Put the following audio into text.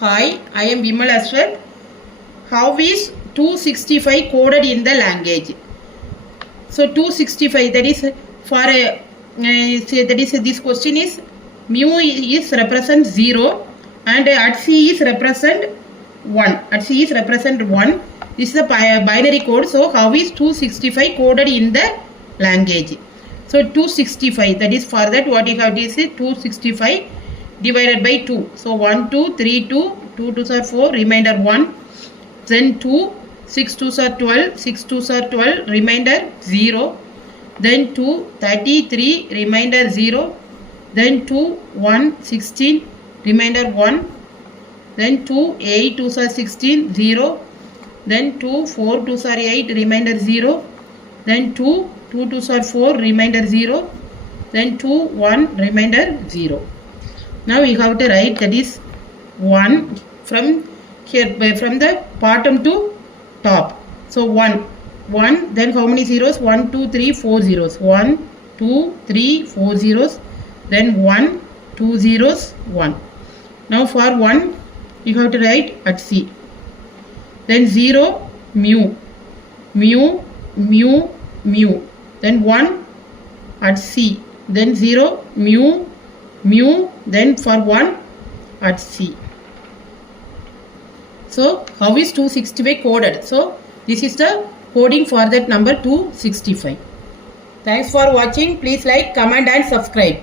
Hi, I am Vimal Aswat. How is 265 coded in the language? So 265, that is for that is this question is mu is represent 0 and at C is represent 1. At C is represent 1. This is a binary code. So how is 265 coded in the language? So 265, that is for that what you have to say 265 divided by 2. So 1, 2, 3, 2, 2 2s are 4, remainder 1. Then 2, 6 2s are 12, 6 2s are 12, remainder 0. Then 2, 33, remainder 0. Then 2, 1, 16, remainder 1. Then 2, 8 2s are 16, 0. Then 2, 4 2s are 8, remainder 0. Then 2, 2 2s are 4, remainder 0. Then 2, 1, remainder 0. Now we have to write that is 1 from here, from the bottom to top. So 1, then how many zeros? 1, 2, 3, 4 zeros. 1, 2, 3, 4 zeros. Then 1, 2 zeros, 1. Now for 1, you have to write at C. Then 0, mu. Then 1 at C. Then 0, mu. Then for 1 at C. So how is 265 coded? So this is the coding for that number 265. Thanks for watching. Please like, comment and subscribe.